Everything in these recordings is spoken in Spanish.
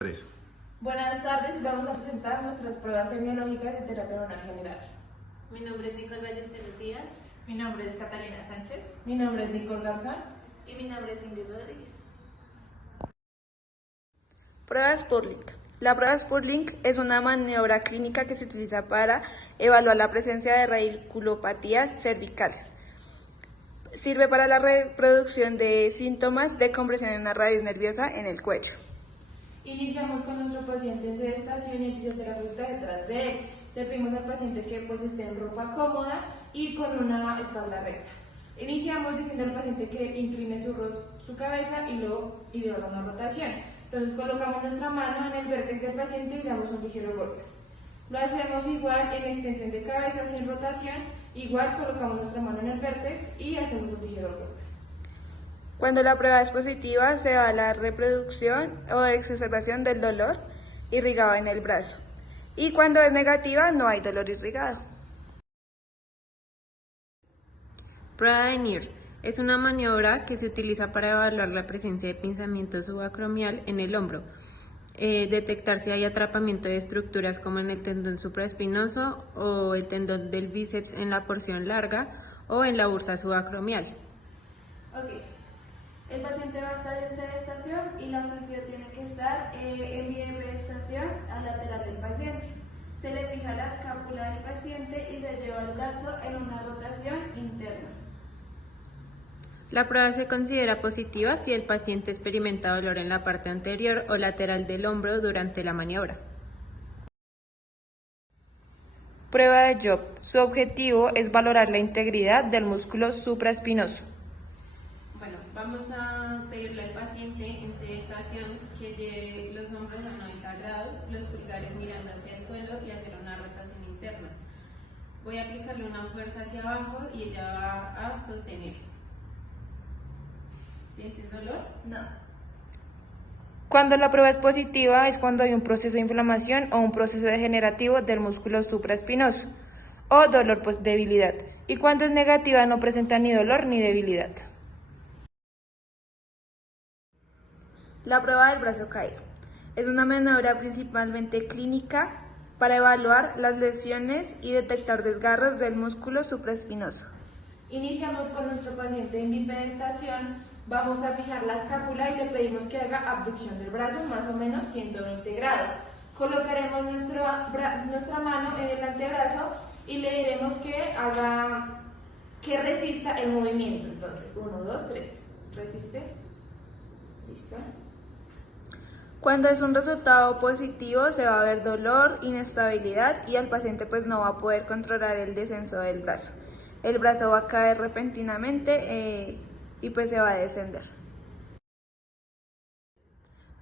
Tres. Buenas tardes, vamos a presentar nuestras pruebas semiológicas de terapia hormonal general. Mi nombre es Nicole Ballesteros Díaz. Mi nombre es Catalina Sánchez. Mi nombre es Nicole Garzón. Y mi nombre es Ingrid Rodríguez. Prueba Spurlink. La prueba Spurlink es una maniobra clínica que se utiliza para evaluar la presencia de radiculopatías cervicales. Sirve para la reproducción de síntomas de compresión en una raíz nerviosa en el cuello. Iniciamos con nuestro paciente en sedestación y el fisioterapeuta detrás de él. Le pedimos al paciente que esté en ropa cómoda y con una espalda recta. Iniciamos diciendo al paciente que incline su cabeza y le haga una rotación. Entonces colocamos nuestra mano en el vértex del paciente y damos un ligero golpe. Lo hacemos igual en extensión de cabeza sin rotación, igual colocamos nuestra mano en el vértex y hacemos un ligero golpe. Cuando la prueba es positiva, se da la reproducción o exacerbación del dolor irrigado en el brazo. Y cuando es negativa, no hay dolor irrigado. Prueba de Neer es una maniobra que se utiliza para evaluar la presencia de pinzamiento subacromial en el hombro, detectar si hay atrapamiento de estructuras como en el tendón supraespinoso o el tendón del bíceps en la porción larga o en la bursa subacromial. Ok, el paciente va a estar en sedestación y la función tiene que estar en bienvestación al lateral del paciente. Se le fija la escápula del paciente y se lleva el brazo en una rotación interna. La prueba se considera positiva si el paciente experimenta dolor en la parte anterior o lateral del hombro durante la maniobra. Prueba de Job. Su objetivo es valorar la integridad del músculo supraespinoso. Bueno, vamos a pedirle al paciente en sedestación que lleve los hombros a 90 grados, los pulgares mirando hacia el suelo y hacer una rotación interna. Voy a aplicarle una fuerza hacia abajo y ella va a sostener. ¿Sientes dolor? No. Cuando la prueba es positiva es cuando hay un proceso de inflamación o un proceso degenerativo del músculo supraespinoso o dolor por debilidad. Y cuando es negativa no presenta ni dolor ni debilidad. La prueba del brazo caído es una maniobra principalmente clínica para evaluar las lesiones y detectar desgarros del músculo supraespinoso. Iniciamos con nuestro paciente en bipedestación. Vamos a fijar la escápula y le pedimos que haga abducción del brazo, más o menos 120 grados. Colocaremos nuestra mano en el antebrazo y le diremos que resista el movimiento. Entonces, 1, 2, 3. Resiste. Listo. Cuando es un resultado positivo se va a ver dolor, inestabilidad y el paciente no va a poder controlar el descenso del brazo. El brazo va a caer repentinamente y se va a descender.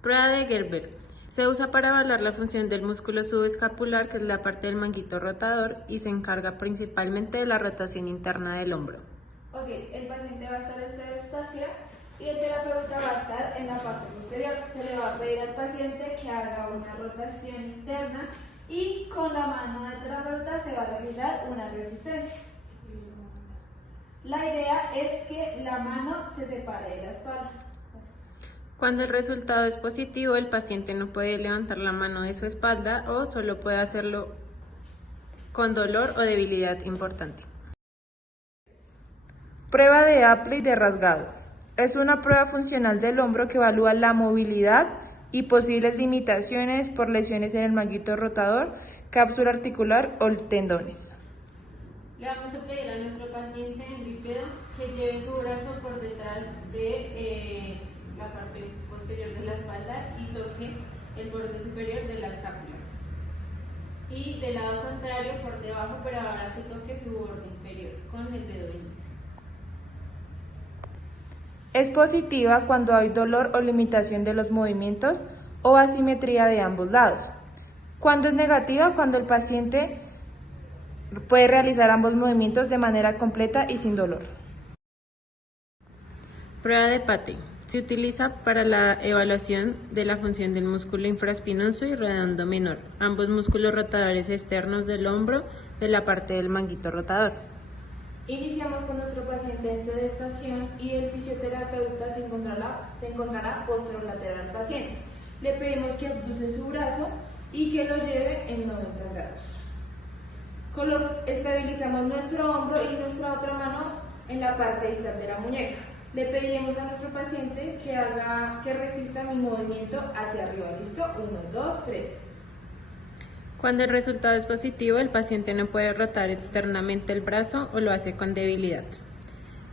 Prueba de Gerber. Se usa para evaluar la función del músculo subescapular, que es la parte del manguito rotador, y se encarga principalmente de la rotación interna del hombro. Ok, el paciente va a estar en sedestación y el terapeuta va a estar en la parte posterior. Se le va a pedir al paciente que haga una rotación interna y con la mano del terapeuta se va a realizar una resistencia. La idea es que la mano se separe de la espalda. Cuando el resultado es positivo, el paciente no puede levantar la mano de su espalda o solo puede hacerlo con dolor o debilidad importante. Prueba de Apley de rasgado. Es una prueba funcional del hombro que evalúa la movilidad y posibles limitaciones por lesiones en el manguito rotador, cápsula articular o tendones. Le vamos a pedir a nuestro paciente en bípedo que lleve su brazo por detrás de la parte posterior de la espalda y toque el borde superior de la escápula. Y del lado contrario por debajo, pero ahora que toque su borde inferior con el dedo índice. Es positiva cuando hay dolor o limitación de los movimientos o asimetría de ambos lados. Cuando es negativa, cuando el paciente puede realizar ambos movimientos de manera completa y sin dolor. Prueba de Pate. Se utiliza para la evaluación de la función del músculo infraespinoso y redondo menor, ambos músculos rotadores externos del hombro de la parte del manguito rotador. Iniciamos con nuestro paciente en sedestación y el fisioterapeuta se encontrará posterolateral al paciente. Le pedimos que abduce su brazo y que lo lleve en 90 grados. Estabilizamos nuestro hombro y nuestra otra mano en la parte distal de la muñeca. Le pediremos a nuestro paciente que resista mi movimiento hacia arriba. ¿Listo? 1, 2, 3. Cuando el resultado es positivo, el paciente no puede rotar externamente el brazo o lo hace con debilidad.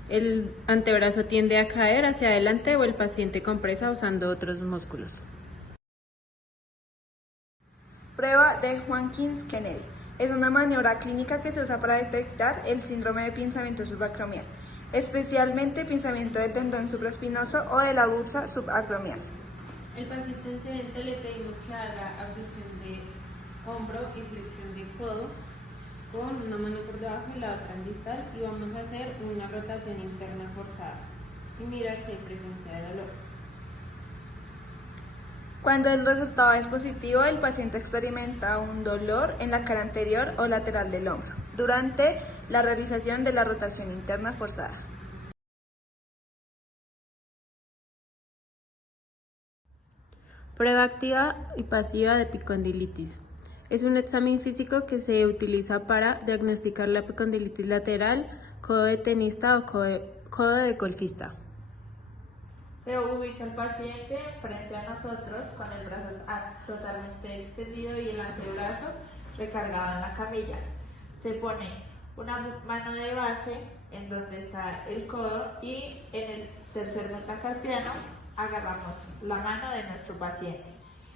El antebrazo tiende a caer hacia adelante o el paciente compresa usando otros músculos. Prueba de Watkins-Kennedy. Es una maniobra clínica que se usa para detectar el síndrome de pinzamiento subacromial, especialmente pinzamiento del tendón supraespinoso o de la bursa subacromial. El paciente en sedente le pedimos que haga abducción de hombro y flexión de codo con una mano por debajo y la otra en distal, y vamos a hacer una rotación interna forzada y mirar si hay presencia de dolor. Cuando el resultado es positivo, el paciente experimenta un dolor en la cara anterior o lateral del hombro durante la realización de la rotación interna forzada. Prueba activa y pasiva de epicondilitis. Es un examen físico que se utiliza para diagnosticar la epicondilitis lateral, codo de tenista o codo de golfista. Se ubica el paciente frente a nosotros con el brazo totalmente extendido y el antebrazo recargado en la camilla. Se pone una mano de base en donde está el codo y en el tercer metacarpiano agarramos la mano de nuestro paciente.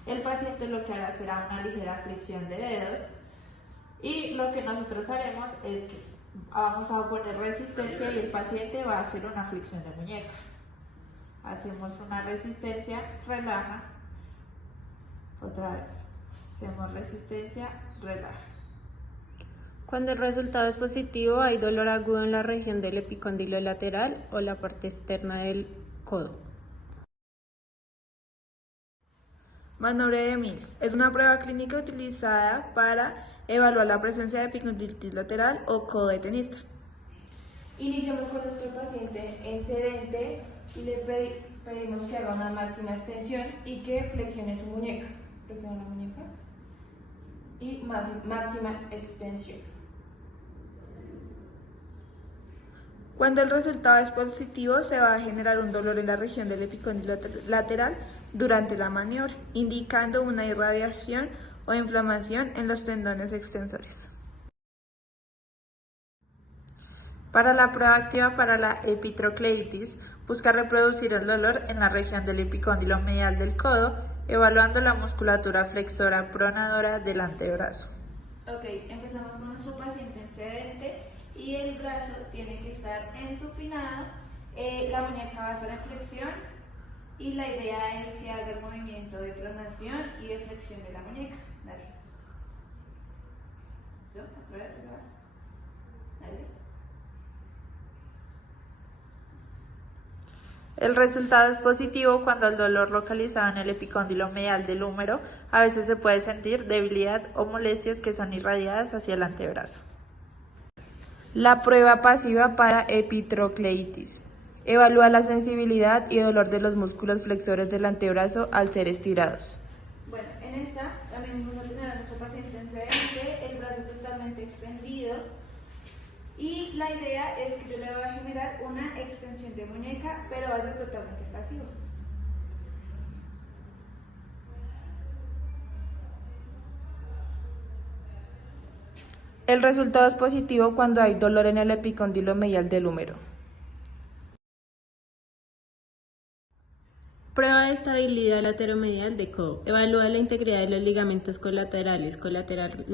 El paciente lo que hará será una ligera flexión de dedos y lo que nosotros haremos es que vamos a poner resistencia y el paciente va a hacer una flexión de muñeca. Hacemos una resistencia, relaja, otra vez, hacemos resistencia, relaja. Cuando el resultado es positivo, hay dolor agudo en la región del epicóndilo lateral o la parte externa del codo. Maniobra de Mills. Es una prueba clínica utilizada para evaluar la presencia de epicondilitis lateral o codo de tenista. Iniciamos con nuestro paciente en sedente y le pedimos que haga una máxima extensión y que flexione su muñeca. Flexiona la muñeca y máxima extensión. Cuando el resultado es positivo, se va a generar un dolor en la región del epicóndilo lateral durante la maniobra, indicando una irradiación o inflamación en los tendones extensores. Para la prueba activa para la epitrocleitis, busca reproducir el dolor en la región del epicóndilo medial del codo, evaluando la musculatura flexora pronadora del antebrazo. Ok, empezamos con nuestro paciente en sedente y el brazo tiene que estar en supinado, la muñeca va a estar en flexión y la idea es que haga el movimiento de pronación y de flexión de la muñeca. Dale. ¿Sí? Otra vez, dale. El resultado es positivo cuando el dolor localizado en el epicóndilo medial del húmero a veces se puede sentir debilidad o molestias que son irradiadas hacia el antebrazo. La prueba pasiva para epitrocleitis. Evalúa la sensibilidad y dolor de los músculos flexores del antebrazo al ser estirados. Bueno, en esta también vamos a tener a nuestro paciente en sedente, el brazo totalmente extendido. Y la idea es que yo le voy a generar una extensión de muñeca, pero va a ser totalmente pasivo. El resultado es positivo cuando hay dolor en el epicóndilo medial del húmero. Prueba de estabilidad lateromedial de codo. Evalúa la integridad de los ligamentos colaterales, colateral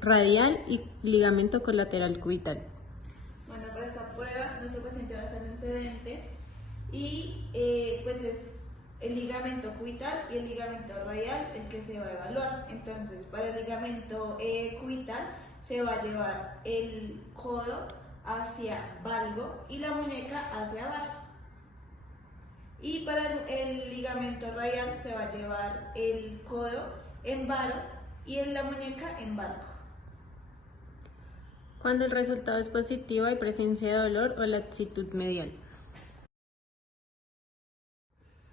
radial y ligamento colateral cubital. Bueno, para esta prueba nuestro paciente va a estar en sedente y pues es el ligamento cubital y el ligamento radial el que se va a evaluar. Entonces, para el ligamento cubital se va a llevar el codo hacia valgo y la muñeca hacia abajo. Y para el ligamento radial se va a llevar el codo en varo y la muñeca en valgo. Cuando el resultado es positivo, hay presencia de dolor o laxitud medial.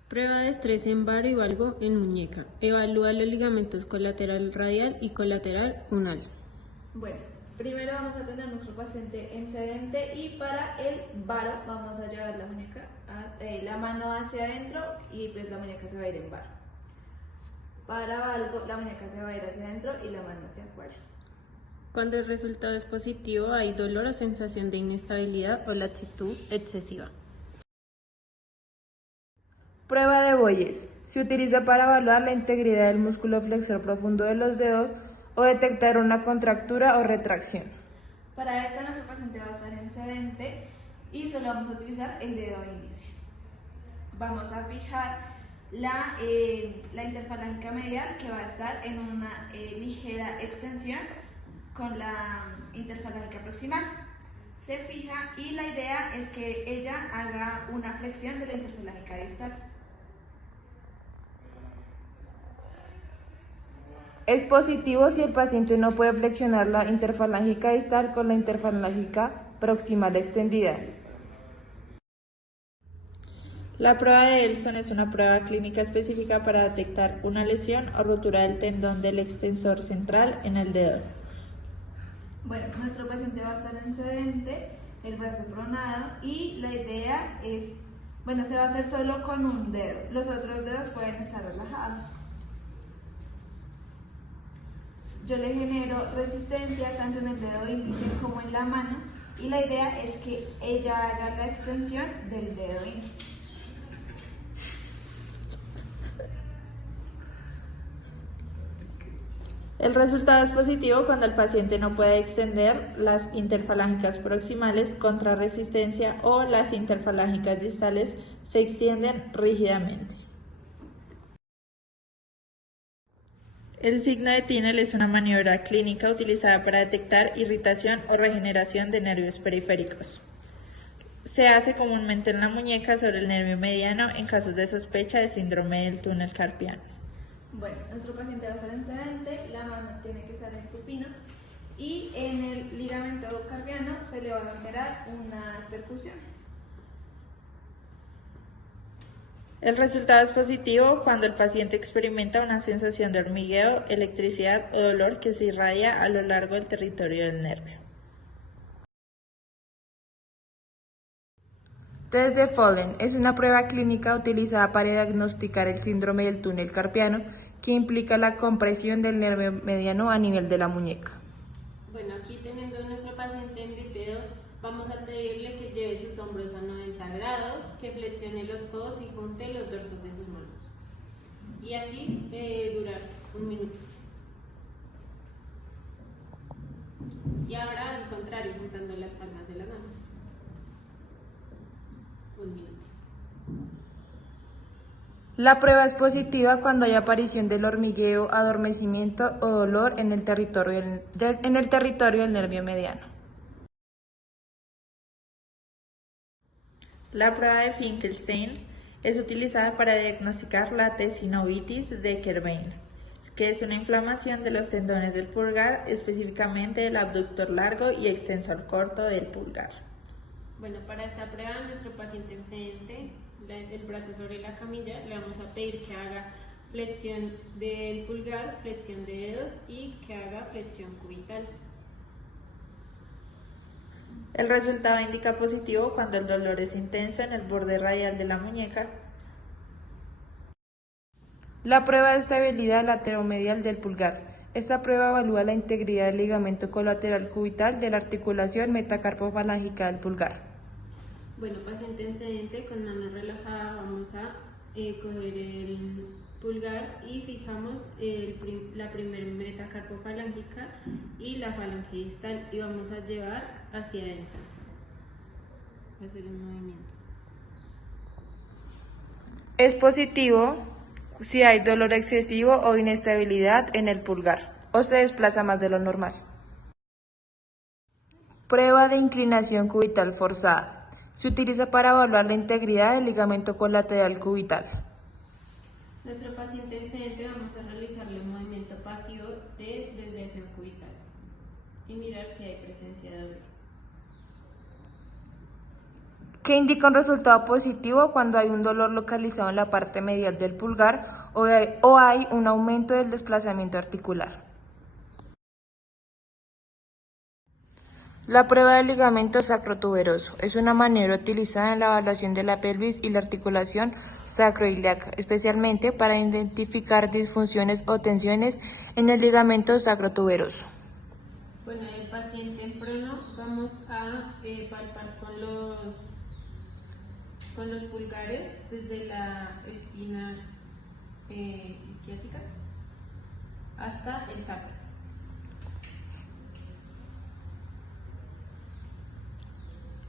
Prueba de estrés en varo y valgo en muñeca. Evalúa los ligamentos colateral radial y colateral unal. Bueno, primero vamos a tener nuestro paciente en sedente y para el varo vamos a llevar la muñeca, la mano hacia adentro y pues la muñeca se va a ir en varo. Para valgo la muñeca se va a ir hacia adentro y la mano hacia afuera. Cuando el resultado es positivo, hay dolor o sensación de inestabilidad o laxitud excesiva. Prueba de Boyes. Se utiliza para evaluar la integridad del músculo flexor profundo de los dedos o detectar una contractura o retracción. Para esta nuestro paciente va a estar en sedente y solo vamos a utilizar el dedo índice. Vamos a fijar la interfalángica medial que va a estar en una ligera extensión con la interfalángica proximal. Se fija y la idea es que ella haga una flexión de la interfalángica distal. Es positivo si el paciente no puede flexionar la interfalángica distal con la interfalángica proximal extendida. La prueba de Elson es una prueba clínica específica para detectar una lesión o rotura del tendón del extensor central en el dedo. Bueno, nuestro paciente va a estar en sedente, el brazo pronado y la idea es, se va a hacer solo con un dedo, los otros dedos pueden estar relajados. Yo le genero resistencia tanto en el dedo índice como en la mano y la idea es que ella haga la extensión del dedo índice. El resultado es positivo cuando el paciente no puede extender las interfalángicas proximales contra resistencia o las interfalángicas distales se extienden rígidamente. El signo de Tinel es una maniobra clínica utilizada para detectar irritación o regeneración de nervios periféricos. Se hace comúnmente en la muñeca sobre el nervio mediano en casos de sospecha de síndrome del túnel carpiano. Bueno, nuestro paciente va a estar en sedente, la mano tiene que estar en supino y en el ligamento carpiano se le van a generar unas percusiones. El resultado es positivo cuando el paciente experimenta una sensación de hormigueo, electricidad o dolor que se irradia a lo largo del territorio del nervio. Test de Follen es una prueba clínica utilizada para diagnosticar el síndrome del túnel carpiano que implica la compresión del nervio mediano a nivel de la muñeca. Bueno, aquí teniendo a nuestro paciente en bípedo, vamos a pedirle que lleve sus hombros a 90 grados, que flexione los codos y junte los dorsos de sus manos. Y así durar 1 minuto. Y ahora al contrario, juntando las palmas de las manos. 1 minuto. La prueba es positiva cuando hay aparición del hormigueo, adormecimiento o dolor en el territorio del nervio mediano. La prueba de Finkelstein es utilizada para diagnosticar la tesinovitis de Kerbein, que es una inflamación de los tendones del pulgar, específicamente del abductor largo y extensor corto del pulgar. Bueno, para esta prueba, nuestro paciente en sedente, el brazo sobre la camilla, le vamos a pedir que haga flexión del pulgar, flexión de dedos y que haga flexión cubital. El resultado indica positivo cuando el dolor es intenso en el borde radial de la muñeca. La prueba de estabilidad lateromedial del pulgar. Esta prueba evalúa la integridad del ligamento colateral cubital de la articulación metacarpofalángica del pulgar. Bueno, paciente en sedente con mano relajada, vamos a coger el pulgar y fijamos la primera metacarpofalángica y la falange distal y vamos a llevar hacia adentro. Voy a hacer un movimiento. Es positivo si hay dolor excesivo o inestabilidad en el pulgar o se desplaza más de lo normal. Prueba de inclinación cubital forzada. Se utiliza para evaluar la integridad del ligamento colateral cubital. Nuestro paciente en sedente vamos a realizarle un movimiento pasivo de desviación cubital y mirar si hay presencia de dolor. que indica un resultado positivo cuando hay un dolor localizado en la parte medial del pulgar o hay un aumento del desplazamiento articular. La prueba del ligamento sacrotuberoso es una maniobra utilizada en la evaluación de la pelvis y la articulación sacroiliaca, especialmente para identificar disfunciones o tensiones en el ligamento sacrotuberoso. Bueno, el paciente en prono vamos a palpar con los pulgares desde la espina isquiática hasta el sacro.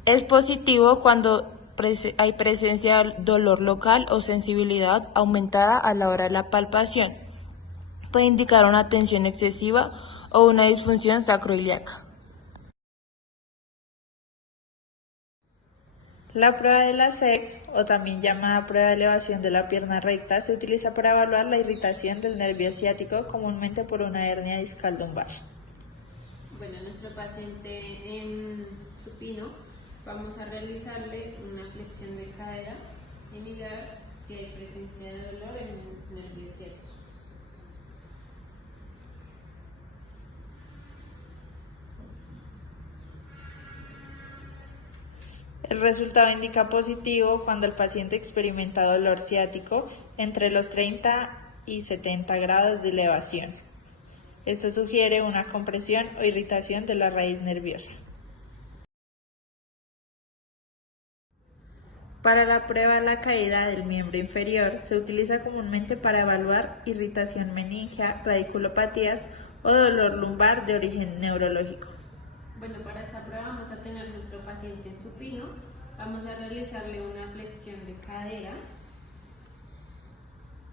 Es positivo cuando hay presencia de dolor local o sensibilidad aumentada a la hora de la palpación. Puede indicar una tensión excesiva o una disfunción sacroiliaca. La prueba de la SEC, o también llamada prueba de elevación de la pierna recta, se utiliza para evaluar la irritación del nervio ciático, comúnmente por una hernia discal lumbar. Bueno, nuestro paciente en supino vamos a realizarle una flexión de cadera y mirar si hay presencia de dolor en el nervio ciático. El resultado indica positivo cuando el paciente experimenta dolor ciático entre los 30 y 70 grados de elevación. Esto sugiere una compresión o irritación de la raíz nerviosa. Para la prueba de la caída del miembro inferior se utiliza comúnmente para evaluar irritación meningia, radiculopatías o dolor lumbar de origen neurológico. Bueno, para esta prueba vamos a tener a nuestro paciente en supino, vamos a realizarle una flexión de cadera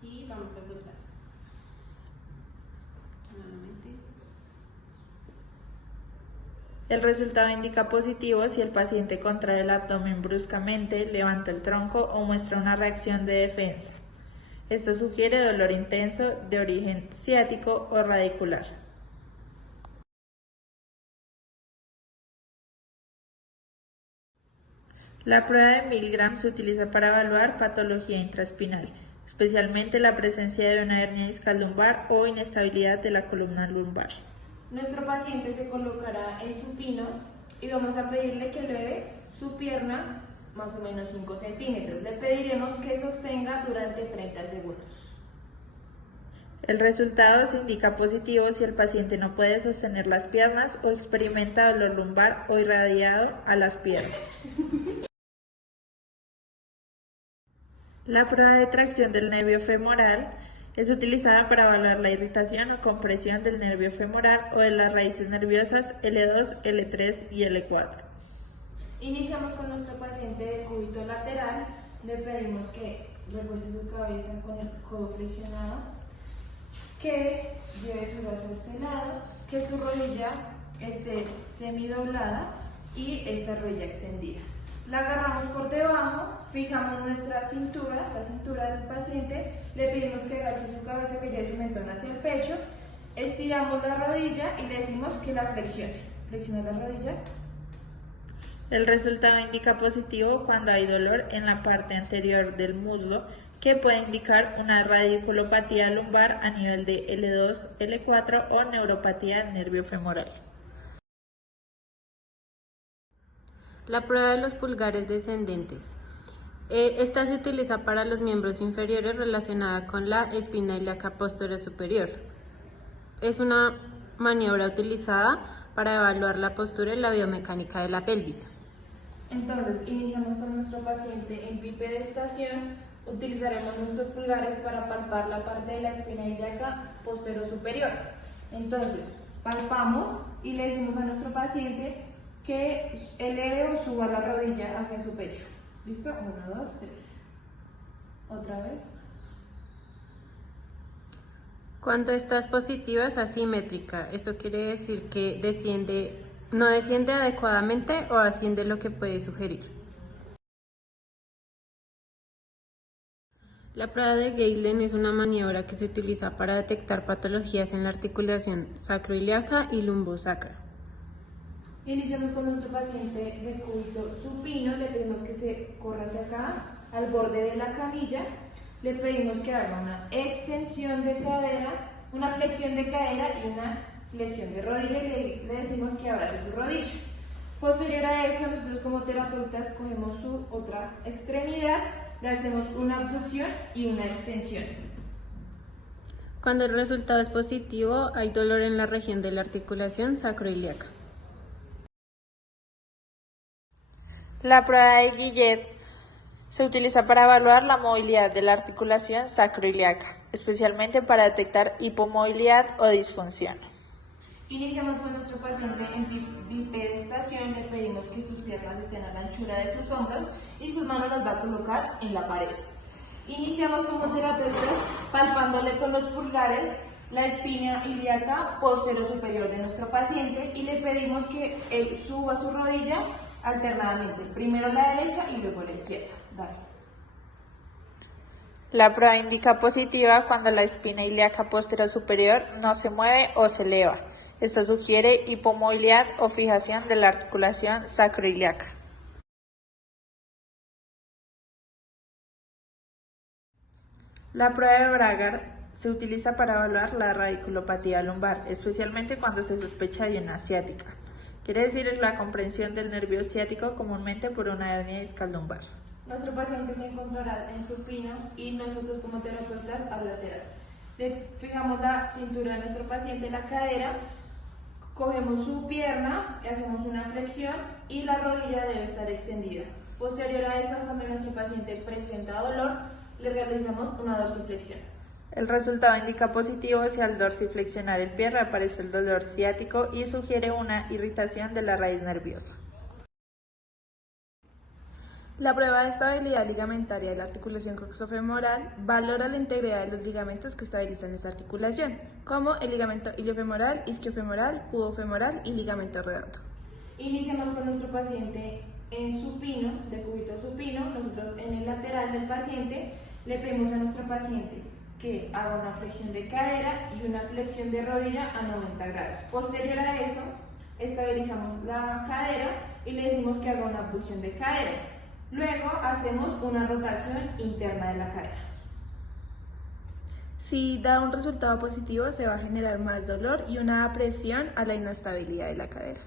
y vamos a soltar. Nuevamente. El resultado indica positivo si el paciente contrae el abdomen bruscamente, levanta el tronco o muestra una reacción de defensa. Esto sugiere dolor intenso de origen ciático o radicular. La prueba de Milgram se utiliza para evaluar patología intraespinal, especialmente la presencia de una hernia discal lumbar o inestabilidad de la columna lumbar. Nuestro paciente se colocará en supino y vamos a pedirle que eleve su pierna más o menos 5 centímetros. Le pediremos que sostenga durante 30 segundos. El resultado se indica positivo si el paciente no puede sostener las piernas o experimenta dolor lumbar o irradiado a las piernas. La prueba de tracción del nervio femoral es utilizada para evaluar la irritación o compresión del nervio femoral o de las raíces nerviosas L2, L3 y L4. Iniciamos con nuestro paciente de cúbito lateral. Le pedimos que recueste su cabeza con el codo flexionado, que lleve su brazo a este lado, que su rodilla esté semidoblada y esta rodilla extendida. La agarramos por debajo, fijamos nuestra cintura, la cintura del paciente, le pedimos que agache su cabeza, que lleve su mentón hacia el pecho, estiramos la rodilla y le decimos que la flexione. Flexiona la rodilla. El resultado indica positivo cuando hay dolor en la parte anterior del muslo, que puede indicar una radiculopatía lumbar a nivel de L2, L4 o neuropatía del nervio femoral. La prueba de los pulgares descendentes. Esta se utiliza para los miembros inferiores relacionada con la espina ilíaca posterior superior. Es una maniobra utilizada para evaluar la postura y la biomecánica de la pelvis. Entonces, iniciamos con nuestro paciente en bipedestación. Utilizaremos nuestros pulgares para palpar la parte de la espina ilíaca posterior superior. Entonces, palpamos y le decimos a nuestro paciente que eleve o suba la rodilla hacia su pecho. ¿Listo? 1, 2, 3. Otra vez. Cuando esta es positiva es asimétrica. Esto quiere decir que no desciende adecuadamente o asciende lo que puede sugerir. La prueba de Galen es una maniobra que se utiliza para detectar patologías en la articulación sacroiliaca y lumbosacra. Iniciamos con nuestro paciente de cúbito supino, le pedimos que se corra hacia acá, al borde de la camilla, le pedimos que haga una extensión de cadera, una flexión de cadera y una flexión de rodilla y le decimos que abrace su rodilla. Posterior a eso, nosotros como terapeutas cogemos su otra extremidad, le hacemos una abducción y una extensión. Cuando el resultado es positivo, hay dolor en la región de la articulación sacroiliaca. La prueba de Guillet se utiliza para evaluar la movilidad de la articulación sacroiliaca, especialmente para detectar hipomovilidad o disfunción. Iniciamos con nuestro paciente en bipedestación, le pedimos que sus piernas estén a la anchura de sus hombros y sus manos las va a colocar en la pared. Iniciamos como terapeutas palpándole con los pulgares la espina ilíaca posterior superior de nuestro paciente y le pedimos que él suba su rodilla alternadamente, primero la derecha y luego la izquierda. Dale. La prueba indica positiva cuando la espina ilíaca posterior superior no se mueve o se eleva. Esto sugiere hipomovilidad o fijación de la articulación sacroiliaca. La prueba de Bragar se utiliza para evaluar la radiculopatía lumbar, especialmente cuando se sospecha de una ciática. Quiere decir la comprensión del nervio ciático comúnmente por una hernia discal lumbar. Nuestro paciente se encontrará en supino y nosotros como terapeutas al lateral. Le fijamos la cintura de nuestro paciente, la cadera, cogemos su pierna, hacemos una flexión y la rodilla debe estar extendida. Posterior a eso, cuando nuestro paciente presenta dolor, le realizamos una dorsiflexión. El resultado indica positivo si al dorsiflexionar el pie reaparece el dolor ciático y sugiere una irritación de la raíz nerviosa. La prueba de estabilidad ligamentaria de la articulación coxofemoral valora la integridad de los ligamentos que estabilizan esta articulación, como el ligamento iliofemoral, isquiofemoral, pubofemoral y ligamento redondo. Iniciamos con nuestro paciente en supino, de cúbito supino. Nosotros en el lateral del paciente le pedimos a nuestro paciente que haga una flexión de cadera y una flexión de rodilla a 90 grados. Posterior a eso, estabilizamos la cadera y le decimos que haga una abducción de cadera. Luego hacemos una rotación interna de la cadera. Si da un resultado positivo, se va a generar más dolor y una presión a la inestabilidad de la cadera.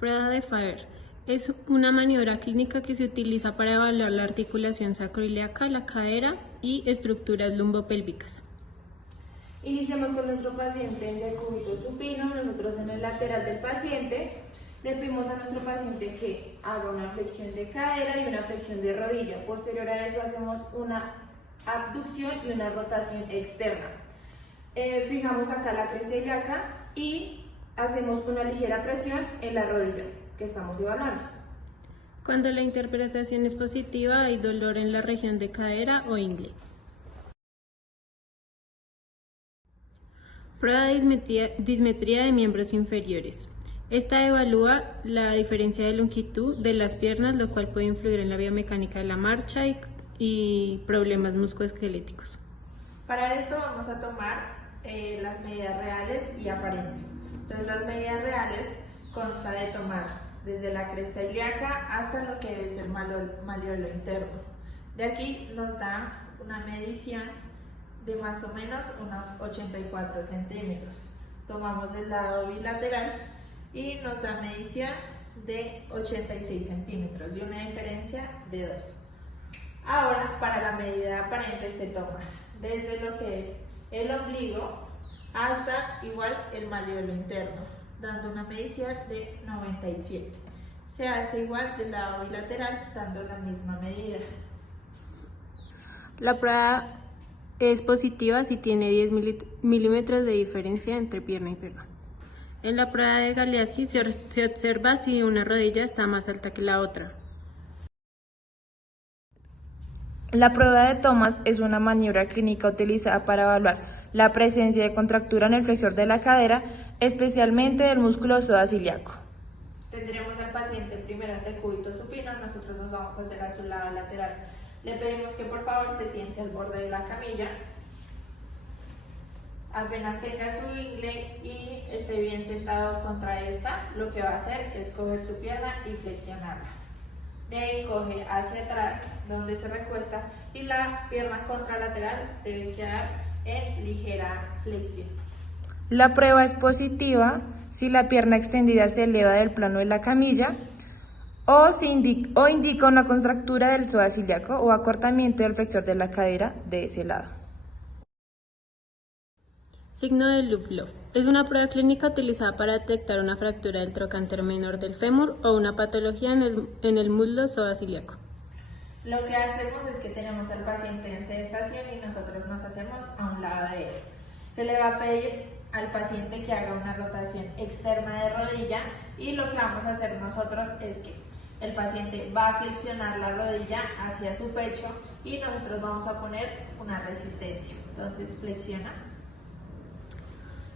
Prueba de Faber. Es una maniobra clínica que se utiliza para evaluar la articulación sacroiliaca, la cadera y estructuras lumbopélvicas. Iniciamos con nuestro paciente de cúbito supino. Nosotros en el lateral del paciente le pedimos a nuestro paciente que haga una flexión de cadera y una flexión de rodilla. Posterior a eso hacemos una abducción y una rotación externa. Fijamos acá la cresta ilíaca y hacemos una ligera presión en la rodilla que estamos evaluando. Cuando la interpretación es positiva, hay dolor en la región de cadera o ingle. Prueba de dismetría de miembros inferiores. Esta evalúa la diferencia de longitud de las piernas, lo cual puede influir en la biomecánica de la marcha y problemas musculoesqueléticos. Para esto vamos a tomar las medidas reales y aparentes. Entonces las medidas reales consta de tomar desde la cresta ilíaca hasta lo que es el malleolo interno. De aquí nos da una medición de más o menos unos 84 centímetros. Tomamos del lado bilateral y nos da medición de 86 centímetros y una diferencia de 2. Ahora, para la medida aparente se toma desde lo que es el ombligo hasta igual el malleolo interno, dando una medición de 97. Se hace igual del lado bilateral, dando la misma medida. La prueba es positiva si tiene 10 milímetros de diferencia entre pierna y pierna. En la prueba de Galeazzi se observa si una rodilla está más alta que la otra. La prueba de Thomas es una maniobra clínica utilizada para evaluar la presencia de contractura en el flexor de la cadera, especialmente del músculo psoas ilíaco. Tendremos al paciente primero en decúbito supino, nosotros nos vamos a hacer a su lado lateral. Le pedimos que por favor se siente al borde de la camilla. Apenas tenga su ingle y esté bien sentado contra esta, lo que va a hacer es coger su pierna y flexionarla. De ahí coge hacia atrás, donde se recuesta, y la pierna contralateral debe quedar en ligera flexión. La prueba es positiva si la pierna extendida se eleva del plano de la camilla o indica una contractura del psoas ilíaco o acortamiento del flexor de la cadera de ese lado. Signo de Luplow. Es una prueba clínica utilizada para detectar una fractura del trocánter menor del fémur o una patología en el muslo psoas ilíaco. Lo que hacemos es que tenemos al paciente en sedestación y nosotros nos hacemos a un lado de él. Se le va a pedir al paciente que haga una rotación externa de rodilla y lo que vamos a hacer nosotros es que el paciente va a flexionar la rodilla hacia su pecho y nosotros vamos a poner una resistencia. Entonces flexiona.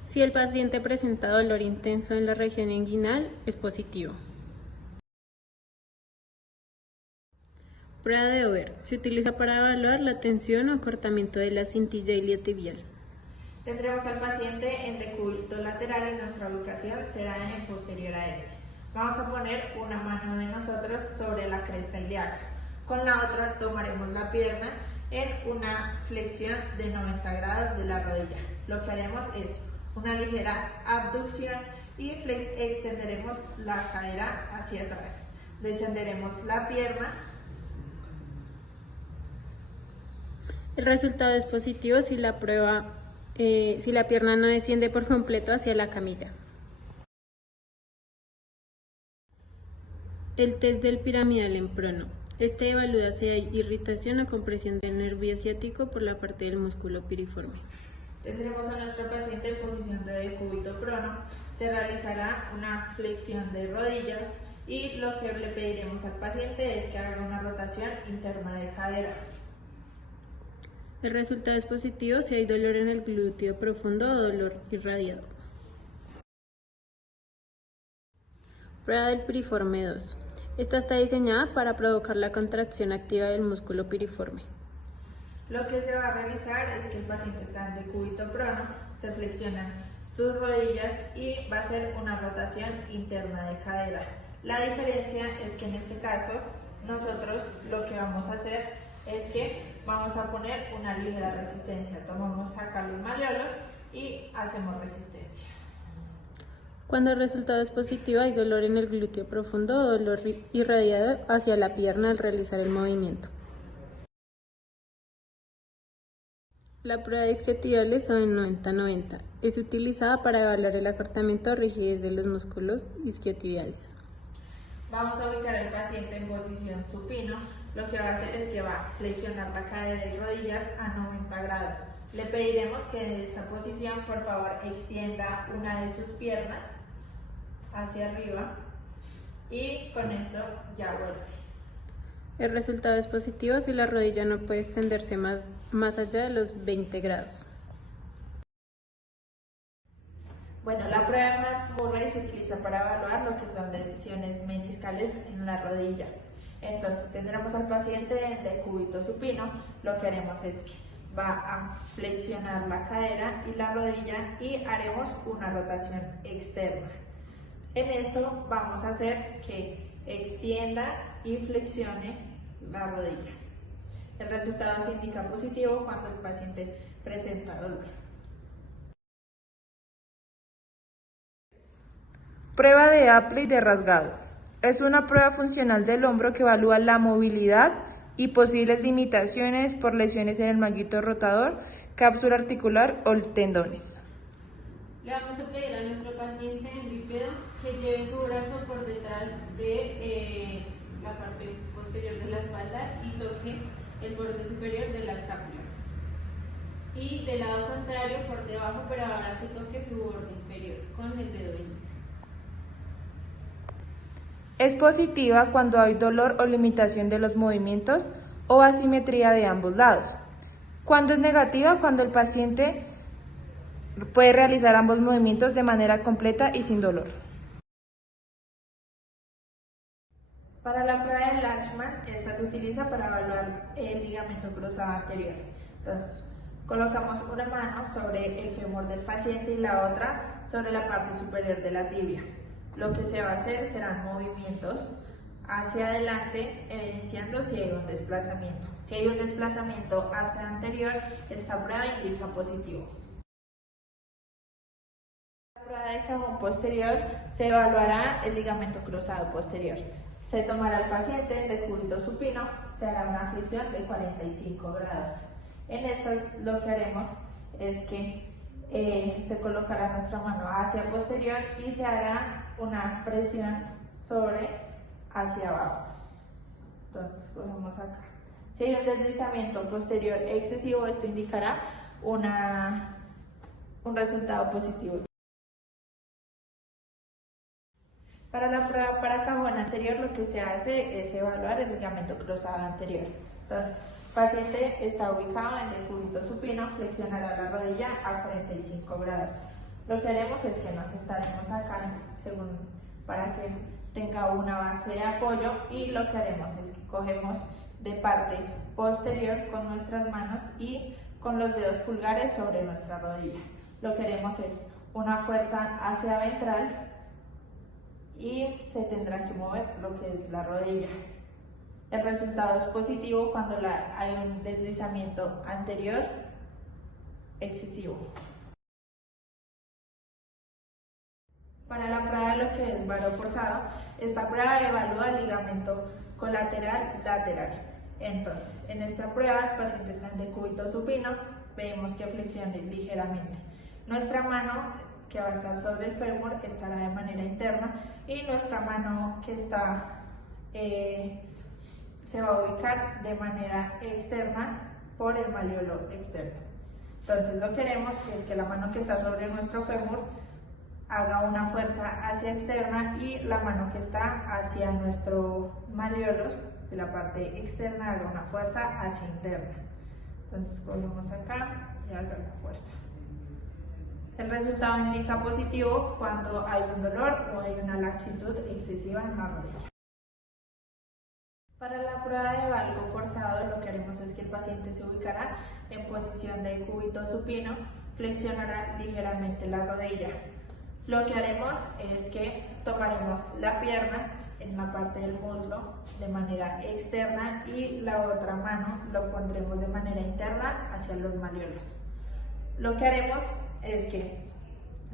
Si el paciente presenta dolor intenso en la región inguinal, es positivo. Prueba de Over. Se utiliza para evaluar la tensión o acortamiento de la cintilla iliotibial. Tendremos al paciente en decúbito lateral y nuestra ubicación será en posterior a este. Vamos a poner una mano de nosotros sobre la cresta ilíaca. Con la otra tomaremos la pierna en una flexión de 90 grados de la rodilla. Lo que haremos es una ligera abducción y extenderemos la cadera hacia atrás. Descenderemos la pierna. El resultado es positivo si la pierna no desciende por completo hacia la camilla. El test del piramidal en prono. Este evalúa si hay irritación o compresión del nervio ciático por la parte del músculo piriforme. Tendremos a nuestro paciente en posición de decúbito prono. Se realizará una flexión de rodillas y lo que le pediremos al paciente es que haga una rotación interna de cadera. El resultado es positivo si hay dolor en el glúteo profundo o dolor irradiado. Prueba del piriforme 2. Esta está diseñada para provocar la contracción activa del músculo piriforme. Lo que se va a realizar es que el paciente está en decúbito prono, se flexionan sus rodillas y va a hacer una rotación interna de cadera. La diferencia es que en este caso nosotros lo que vamos a hacer es que vamos a poner una ligera resistencia. Tomamos acá los malleolos y hacemos resistencia. Cuando el resultado es positivo, hay dolor en el glúteo profundo o dolor irradiado hacia la pierna al realizar el movimiento. La prueba de isquiotibiales o de 90-90 es utilizada para evaluar el acortamiento o rigidez de los músculos isquiotibiales. Vamos a ubicar al paciente en posición supino. Lo que va a hacer es que va a flexionar la cadera y rodillas a 90 grados. Le pediremos que de esta posición, por favor, extienda una de sus piernas hacia arriba y con esto ya vuelve. El resultado es positivo si la rodilla no puede extenderse más allá de los 20 grados. Bueno, la prueba de Murray se utiliza para evaluar lo que son lesiones meniscales en la rodilla. Entonces tendremos al paciente en decúbito supino. Lo que haremos es que va a flexionar la cadera y la rodilla y haremos una rotación externa. En esto vamos a hacer que extienda y flexione la rodilla. El resultado se indica positivo cuando el paciente presenta dolor. Prueba de Apley de rasgado. Es una prueba funcional del hombro que evalúa la movilidad y posibles limitaciones por lesiones en el manguito rotador, cápsula articular o tendones. Le vamos a pedir a nuestro paciente en bípedo que lleve su brazo por detrás de la parte posterior de la espalda y toque el borde superior de la escápula. Y del lado contrario por debajo, pero ahora que toque su borde inferior con el dedo índice. Es positiva cuando hay dolor o limitación de los movimientos o asimetría de ambos lados. Cuando es negativa, cuando el paciente puede realizar ambos movimientos de manera completa y sin dolor. Para la prueba de Lachman, esta se utiliza para evaluar el ligamento cruzado anterior. Entonces, Colocamos una mano sobre el fémur del paciente y la otra sobre la parte superior de la tibia. Lo que se va a hacer serán movimientos hacia adelante, evidenciando si hay un desplazamiento. Si hay un desplazamiento hacia anterior, esta prueba indica positivo. En la prueba de cajón posterior se evaluará el ligamento cruzado posterior. Se tomará al paciente de cúbito supino, se hará una flexión de 45 grados. En estas lo que haremos es que se colocará nuestra mano hacia posterior y se hará una presión sobre hacia abajo. Entonces cogemos acá. Si hay un deslizamiento posterior excesivo, esto indicará un resultado positivo. Para la prueba para cajón anterior lo que se hace es evaluar el ligamento cruzado anterior. Entonces, el paciente está ubicado en decúbito supino, flexionará la rodilla a 45 grados. Lo que haremos es que nos sentaremos acá para que tenga una base de apoyo y lo que haremos es que cogemos de parte posterior con nuestras manos y con los dedos pulgares sobre nuestra rodilla. Lo que haremos es una fuerza hacia ventral y se tendrá que mover lo que es la rodilla. El resultado es positivo cuando hay un deslizamiento anterior excesivo. Para la prueba de lo que es varo forzado, esta prueba evalúa el ligamento colateral lateral. Entonces, en esta prueba el paciente está en decúbito supino, vemos que flexiona ligeramente. Nuestra mano que va a estar sobre el fémur estará de manera interna y nuestra mano que está se va a ubicar de manera externa por el malleolo externo. Entonces lo que queremos es que la mano que está sobre nuestro fémur haga una fuerza hacia externa y la mano que está hacia nuestro malleolos de la parte externa haga una fuerza hacia interna. Entonces cogemos acá y haga la fuerza. El resultado indica positivo cuando hay un dolor o hay una laxitud excesiva en la rodilla. Para la prueba de valgo forzado, lo que haremos es que el paciente se ubicará en posición de cúbito supino, flexionará ligeramente la rodilla. Lo que haremos es que tomaremos la pierna en la parte del muslo de manera externa y la otra mano lo pondremos de manera interna hacia los malleolos. Lo que haremos es que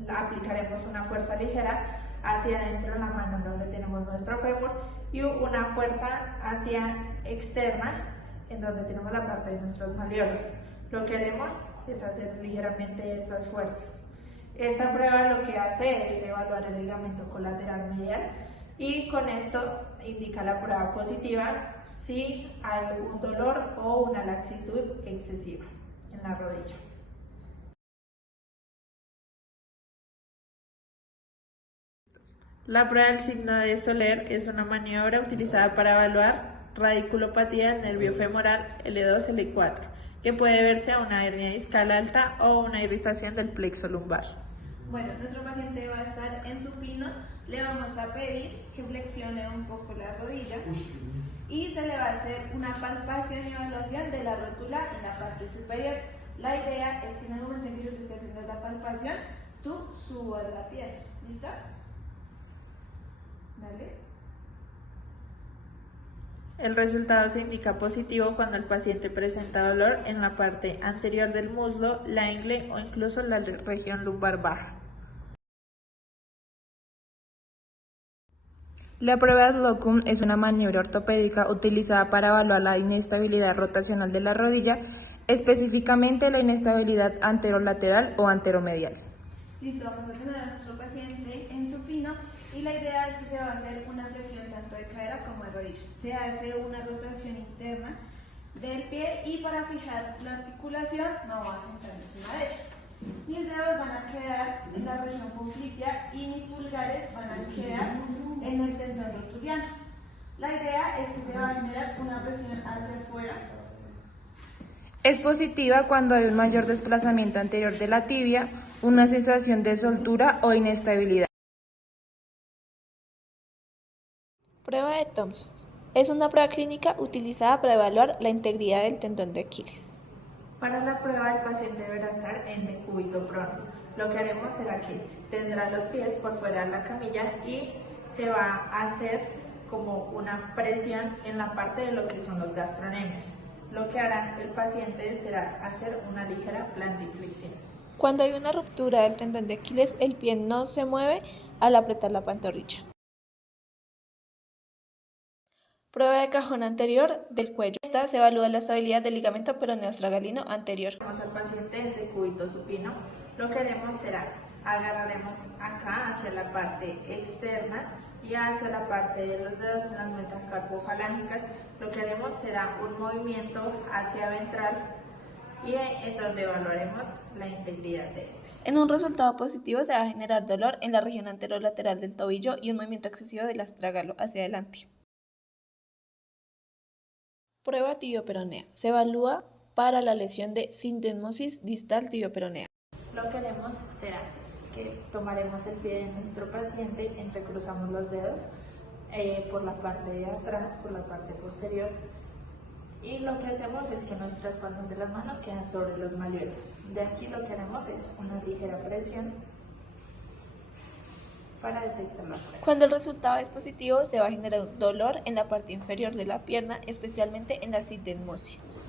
aplicaremos una fuerza ligera hacia adentro de la mano donde tenemos nuestro fémur y una fuerza hacia externa en donde tenemos la parte de nuestros malleolos. Lo que haremos es hacer ligeramente estas fuerzas. Esta prueba lo que hace es evaluar el ligamento colateral medial y con esto indica la prueba positiva si hay un dolor o una laxitud excesiva en la rodilla. La prueba del signo de Soler es una maniobra utilizada para evaluar radiculopatía del nervio femoral L2, L4, que puede verse a una hernia discal alta o una irritación del plexo lumbar. Bueno, nuestro paciente va a estar en supino, le vamos a pedir que flexione un poco la rodilla y se le va a hacer una palpación y evaluación de la rótula en la parte superior. La idea es que en el momento en que yo te esté haciendo la palpación, tú subas la pierna, ¿listo? Dale. El resultado se indica positivo cuando el paciente presenta dolor en la parte anterior del muslo, la ingle o incluso la región lumbar baja. La prueba de Slocum es una maniobra ortopédica utilizada para evaluar la inestabilidad rotacional de la rodilla, específicamente la inestabilidad anterolateral o anteromedial. Listo, vamos a tener a nuestro paciente en supino y la idea es que se va a hacer una flexión tanto de cadera como de rodilla. Se hace una rotación interna del pie y para fijar la articulación vamos a sentar encima de ella. Mis dedos van a quedar en la región poplitea y mis pulgares van a quedar en el tendón rotuliano. La idea es que se va a generar una presión hacia afuera. Es positiva cuando hay un mayor desplazamiento anterior de la tibia, una sensación de soltura o inestabilidad. Prueba de Thompson. Es una prueba clínica utilizada para evaluar la integridad del tendón de Aquiles. Para la prueba, el paciente deberá estar en decúbito prono. Lo que haremos será que tendrá los pies por fuera de la camilla y se va a hacer como una presión en la parte de lo que son los gastronemios. Lo que hará el paciente será hacer una ligera plantiflexión. Cuando hay una ruptura del tendón de Aquiles, el pie no se mueve al apretar la pantorrilla. Prueba de cajón anterior del cuello. Esta se evalúa la estabilidad del ligamento peroneo astragalino anterior. Vamos al paciente en decúbito supino. Lo que haremos será agarraremos acá hacia la parte externa y hacia la parte de los dedos en las metacarpofalángicas. Lo que haremos será un movimiento hacia ventral y en donde evaluaremos la integridad de este. En un resultado positivo se va a generar dolor en la región anterolateral del tobillo y un movimiento excesivo del astrágalo hacia adelante. Prueba tibioperonea. Se evalúa para la lesión de sindesmosis distal tibioperonea. Lo que haremos será que tomaremos el pie de nuestro paciente, entrecruzamos los dedos por la parte de atrás, por la parte posterior, y lo que hacemos es que nuestras palmas de las manos quedan sobre los mayuelos. De aquí lo que haremos es una ligera presión para detectar la prueba. Cuando el resultado es positivo, se va a generar un dolor en la parte inferior de la pierna, especialmente en la sindesmosis.